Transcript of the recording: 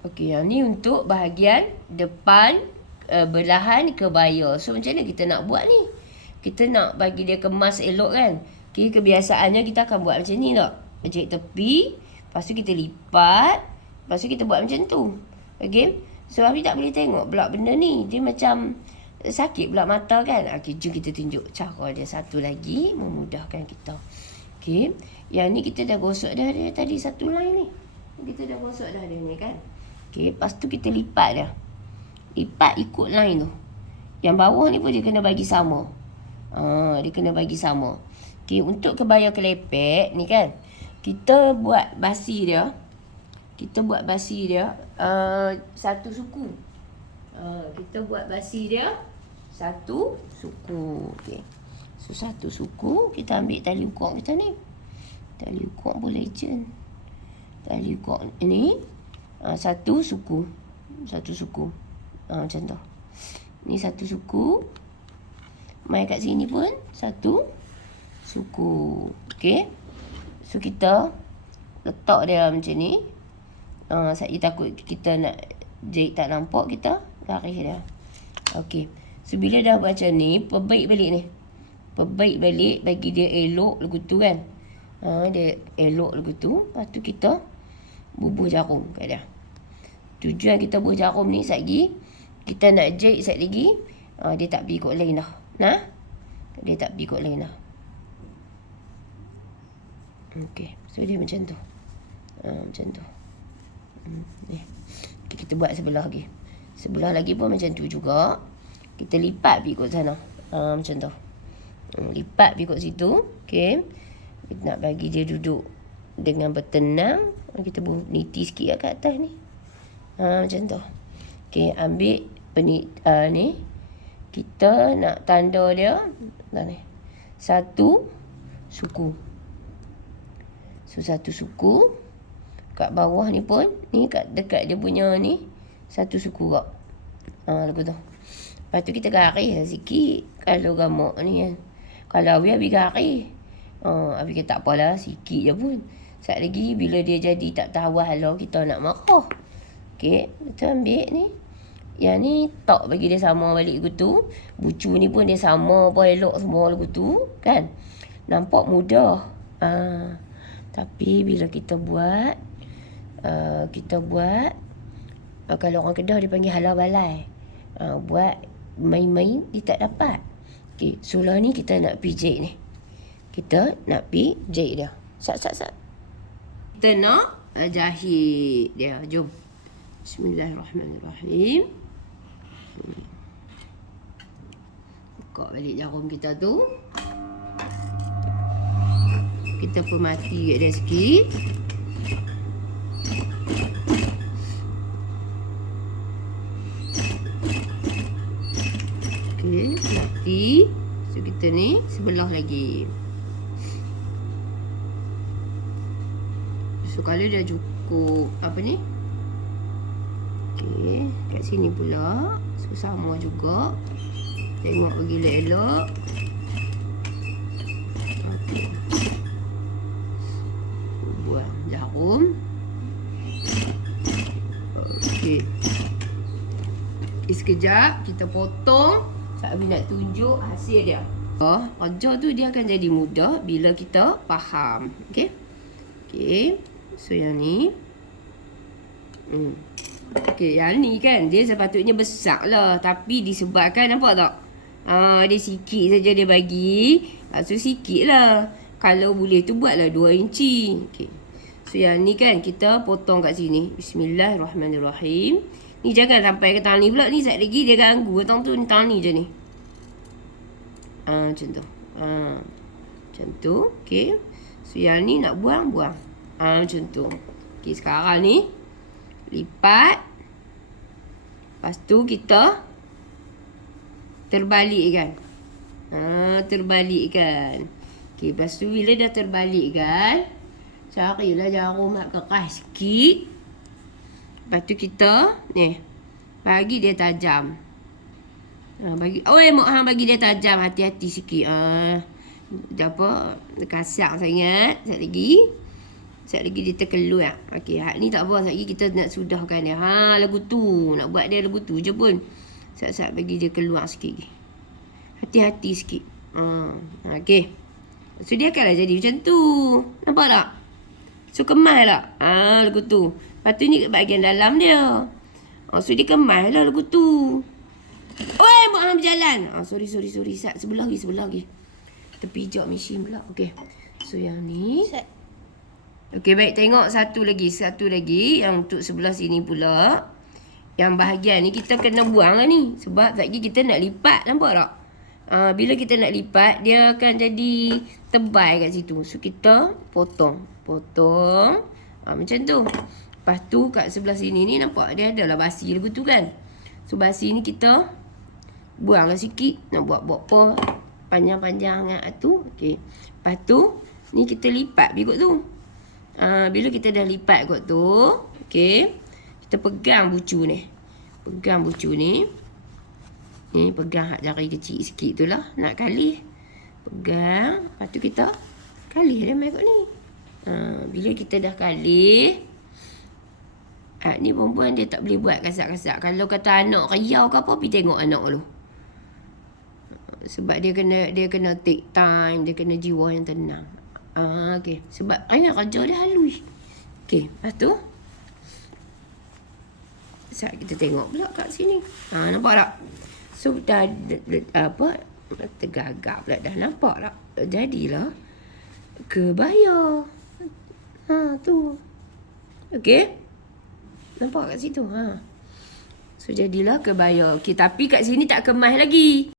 Okey, yang ni untuk bahagian depan uh, belahan kebaya. So macam mana kita nak buat ni? Kita nak bagi dia kemas elok kan? Okey, kebiasaannya kita akan buat macam ni tak? Jahit tepi, lepas tu kita lipat, lepas tu kita buat macam tu. Okey? So Abi tak boleh tengok pula benda ni. Dia macam sakit pula mata kan? Okey, jom kita tunjuk cara dia satu lagi memudahkan kita. Okey, yang ni kita dah gosok dah dia tadi satu line ni. Kita dah gosok dah dia ni kan? Okey, lepas tu kita lipat dia. Lipat ikut line tu. Yang bawah ni pun dia kena bagi sama. Ha, dia kena bagi sama. Okey, untuk kebaya kelepek ni kan. Kita buat basi dia. Kita buat basi dia uh, satu suku. Uh, kita buat basi dia satu suku. Okey. So satu suku kita ambil tali ukur kita ni. Tali ukur boleh je. Tali ukur ini uh, satu suku. Satu suku. Uh, macam tu. Ni satu suku. Mai kat sini pun satu suku. Okey. So kita letak dia macam ni. Uh, saya takut kita nak jahit tak nampak kita garis dia okey. So bila dah macam ni perbaik balik ni. Perbaik balik bagi dia elok lagu tu kan. Uh, dia elok lagu tu. Lepas tu kita bubuh jarum kat dia. Tujuan kita bubuh jarum ni sekejap lagi. Kita nak jahit sekejap lagi. Uh, dia tak pergi kot lain dah. Nah? Dia tak pergi kot lain dah. Okay. So dia macam tu. Uh, macam tu. Hmm, ni. Okay, kita buat sebelah lagi. Sebelah lagi pun macam tu juga. Kita lipat pergi kot sana. Uh, macam tu. Hmm, lipat pergi kot situ. Okay. Kita nak bagi dia duduk dengan bertenang kita niti sikit kat atas ni ha, macam tu. Okay, ambil penit uh, ni. Kita nak tanda dia. Dah ni. Satu suku. So satu suku. Kat bawah ni pun ni kat dekat dia punya ni satu suku kak. Ha, lagu tu. Lepas tu kita garis lah sikit kalau gamak ni kan. Kalau habis habis garis. Ha, habis kita tak apalah sikit je pun. Sekejap lagi bila dia jadi tak tahu halau kita nak marah. Okey, kita ambil ni. Yang ni tak bagi dia sama balik gitu. Bucu ni pun dia sama pun elok semua lagu tu. Kan? Nampak mudah. Ha. Tapi bila kita buat. Uh, kita buat. Uh, kalau orang kedah dia panggil halau balai. Uh, buat main-main dia tak dapat. Okey, sulah ni kita nak pijik ni. Kita nak pijik dia. Sat, sat, sat kita nak uh, jahit dia. Jom. Bismillahirrahmanirrahim. Buka balik jarum kita tu. Kita pun mati kat dia sikit. Okey, mati. So kita ni sebelah lagi. So kalau dah cukup apa ni? Okey, kat sini pula. So sama juga. Tengok bagi elok. Okey. Buat jarum. Okey. Sekejap kita potong. Sabi nak tunjuk hasil dia. Oh, kerja tu dia akan jadi mudah bila kita faham. Okey. Okey. So yang ni hmm. Okay yang ni kan Dia sepatutnya besar lah. Tapi disebabkan nampak tak? Uh, Dia sikit saja dia bagi. So sikit lah. Kalau boleh tu buatlah 2 inci. Okay. So yang ni kan kita potong kat sini. Bismillahirrahmanirrahim. Ni jangan sampai ke tangan ni pula. Ni sekejap lagi dia ganggu. Tang tu ni tangan ni je ni. Uh, Macam tu. Uh, Macam tu. Okay So yang ni nak buang Buang. Ha, macam tu. Okey, sekarang ni. Lipat. Lepas tu kita. Terbalik kan. Ha, terbalik kan. Okey, lepas tu bila dah terbalik kan. Carilah jarum nak keras sikit. Lepas tu kita. Ni. Bagi dia tajam. Ha, bagi. Oh, eh, hang bagi dia tajam. Hati-hati sikit. Ha. Apa? Kasar sangat. Sekejap lagi. Sekejap lagi dia terkeluar. Okey, hak ni tak apa. Sekejap lagi kita nak sudahkan dia. Ha, lagu tu. Nak buat dia lagu tu je pun. Sekejap-sekejap bagi dia keluar sikit. Hati-hati sikit. Ha, okey. So, dia akanlah jadi macam tu. Nampak tak? So, kemas tak? Ha, lagu tu. Lepas tu ni bahagian dalam dia. Ha, so, dia kemas lah lagu tu. Oi, Mak Ham berjalan. Ha, sorry, sorry, sorry. Sebelah lagi, sebelah lagi. Tepi jok mesin pula. Okey. So, yang ni. Set. Okey baik tengok satu lagi satu lagi yang untuk sebelah sini pula. Yang bahagian ni kita kena buang lah ni sebab lagi kita nak lipat nampak tak? Uh, bila kita nak lipat dia akan jadi tebal kat situ. So kita potong, potong. Uh, macam tu. Lepas tu kat sebelah sini ni nampak dia adalah basi lagu tu kan. So basi ni kita buanglah sikit nak buat-buat apa panjang-panjang dengan tu. Okey. Lepas tu ni kita lipat berikut tu. Ha, bila kita dah lipat kot tu, okey. Kita pegang bucu ni. Pegang bucu ni. Ni pegang hak jari kecil sikit tu lah. Nak kali. Pegang. Lepas tu kita kali dia main kot ni. Ha, bila kita dah kali. Ha, ni perempuan dia tak boleh buat kasar-kasar. Kalau kata anak riau ke apa, pergi tengok anak dulu. Sebab dia kena dia kena take time, dia kena jiwa yang tenang. Ah, okey. Sebab ayah kerja dia halus. Okey, lepas tu Sekejap kita tengok pula kat sini. Ha, nampak tak? So, dah, apa? Tergagap pula dah. Nampak tak? Jadilah kebaya. Ha, tu. Okey. Nampak kat situ. Ha. So, jadilah kebaya. Okey, tapi kat sini tak kemas lagi.